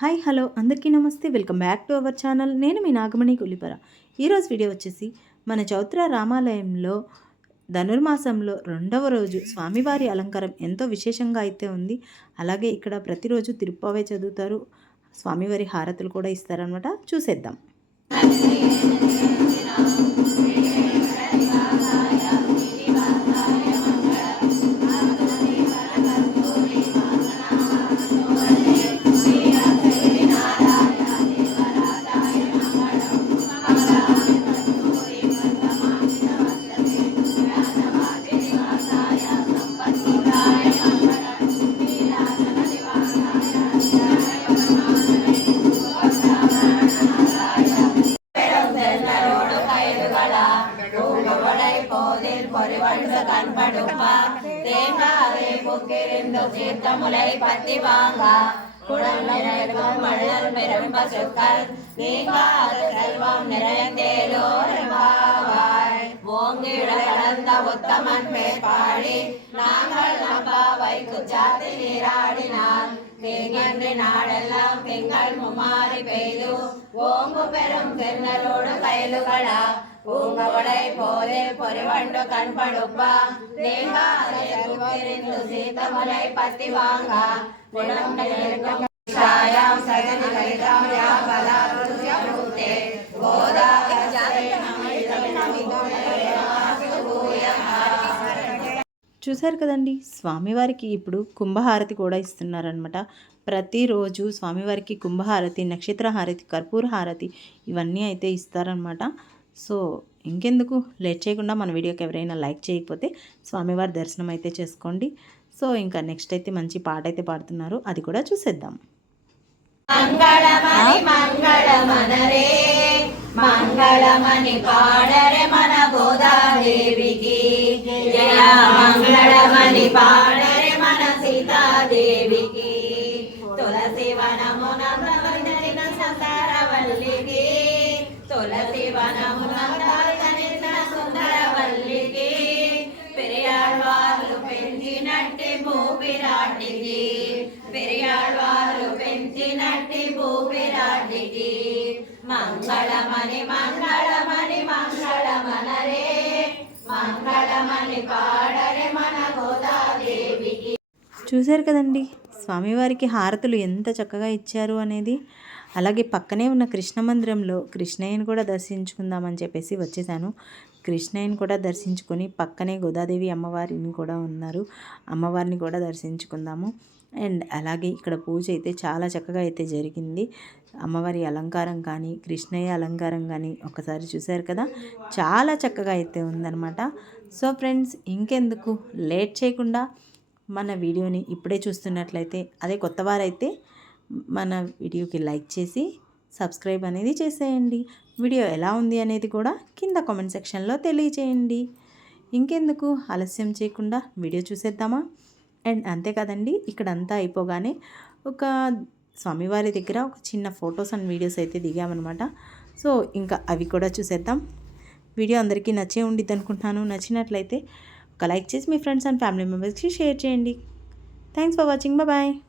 Hi hello. అందరికీ నమస్తే. Welcome back to our channel. నేను మీ నాగమణి కులిపర ఈరోజు వీడియో వచ్చేసి మన చౌత్ర రామాలయంలో ధనుర్మాసంలో రెండవ రోజు స్వామివారి అలంకారం ఎంతో విశేషంగా అయితే ఉంది. అలాగే ఇక్కడ ప్రతిరోజు తిరుప్పావే చదువుతారు. స్వామివారి హారతులు కూడా ఇస్తారనమాట చూసేద్దాం. వరివండు కనపడుప తేంగ అదే పొక్కి రెండు తీర్థములై పత్తి వాంగ குடம் நிறைவும் மணல் பெரும் பசுக்கள் நீங்காத செல்வம் பூங்கவளை போதில் பொறிவண்டு கண்படுப்ப தேங்காதை செல்வரிந்து சீத்தமலை பத்தி வாங்க குணம் நிறைக்கும் ఛాయాం సగని కలితాం యా బలారుత్య భూతే చూశారు కదండి స్వామివారికి ఇప్పుడు కుంభహారతి కూడా ఇస్తున్నారనమాట ప్రతిరోజు స్వామివారికి కుంభహారతి నక్షత్ర హారతి కర్పూర హారతి ఇవన్నీ అయితే ఇస్తారనమాట సో ఇంకెందుకు? లేట్ చేయకుండా మన వీడియోకి ఎవరైనా లైక్ చేయకపోతే స్వామివారి దర్శనం అయితే చేసుకోండి. సో ఇంకా నెక్స్ట్ అయితే మంచి పాట అయితే పాడుతున్నారు. అది కూడా చూసేద్దాం. మంగళమణి పాడరే మన గోదాదేవికి. జయ మంగళమణి పాడరే మన సీతాదేవికి. తులసి వనమున ప్రవర్తన సంసారవల్లికి. తులసి వనమున ప్రవర్తన సుందరవల్లికి పెరియాళ్వార్లు పెంచినట్టి భూపిరాటికి పెరియాళ్వార్లు పెంచినట్టి భూపిరాటికి. మంగళమని మంగళమని మంగళమనరే మంగళమని పాడరే మన గోదాదేవికి. చూశారు కదండి స్వామివారికి హారతులు ఎంత చక్కగా ఇచ్చారు అనేది. అలాగే పక్కనే ఉన్న కృష్ణ మందిరంలో కృష్ణయ్యని కూడా దర్శించుకుందామని చెప్పేసి వచ్చేసాను. కృష్ణయ్యని కూడా దర్శించుకొని పక్కనే గోదాదేవి అమ్మవారిని కూడా ఉన్నారు. అమ్మవారిని కూడా దర్శించుకుందాము. అండ్ అలాగే ఇక్కడ పూజ అయితే చాలా చక్కగా అయితే జరిగింది. అమ్మవారి అలంకారం కానీ కృష్ణయ్య అలంకారం కానీ ఒకసారి చూశారు కదా? చాలా చక్కగా అయితే ఉందన్నమాట. సో ఫ్రెండ్స్ ఇంకెందుకు? లేట్ చేయకుండా మన వీడియోని ఇప్పుడే చూస్తున్నట్లయితే అదే కొత్త వారైతే మన వీడియోకి లైక్ చేసి సబ్స్క్రైబ్ అనేది చేసేయండి. వీడియో ఎలా ఉంది అనేది కూడా కింద కామెంట్ సెక్షన్లో తెలియచేయండి. ఇంకెందుకు ఆలస్యం చేయకుండా వీడియో చూసేద్దామా? అండ్ అంతేకాదండి ఇక్కడ అంతా అయిపోగానే ఒక స్వామివారి దగ్గర ఒక చిన్న ఫొటోస్ అండ్ వీడియోస్ అయితే దిగామన్నమాట. సో ఇంకా అవి కూడా చూసేద్దాం. వీడియో అందరికీ నచ్చే ఉండిద్ది అనుకుంటున్నాను. నచ్చినట్లయితే ఒక లైక్ చేసి మీ ఫ్రెండ్స్ అండ్ ఫ్యామిలీ మెంబర్స్కి షేర్ చేయండి. Thanks for watching. బాయ్.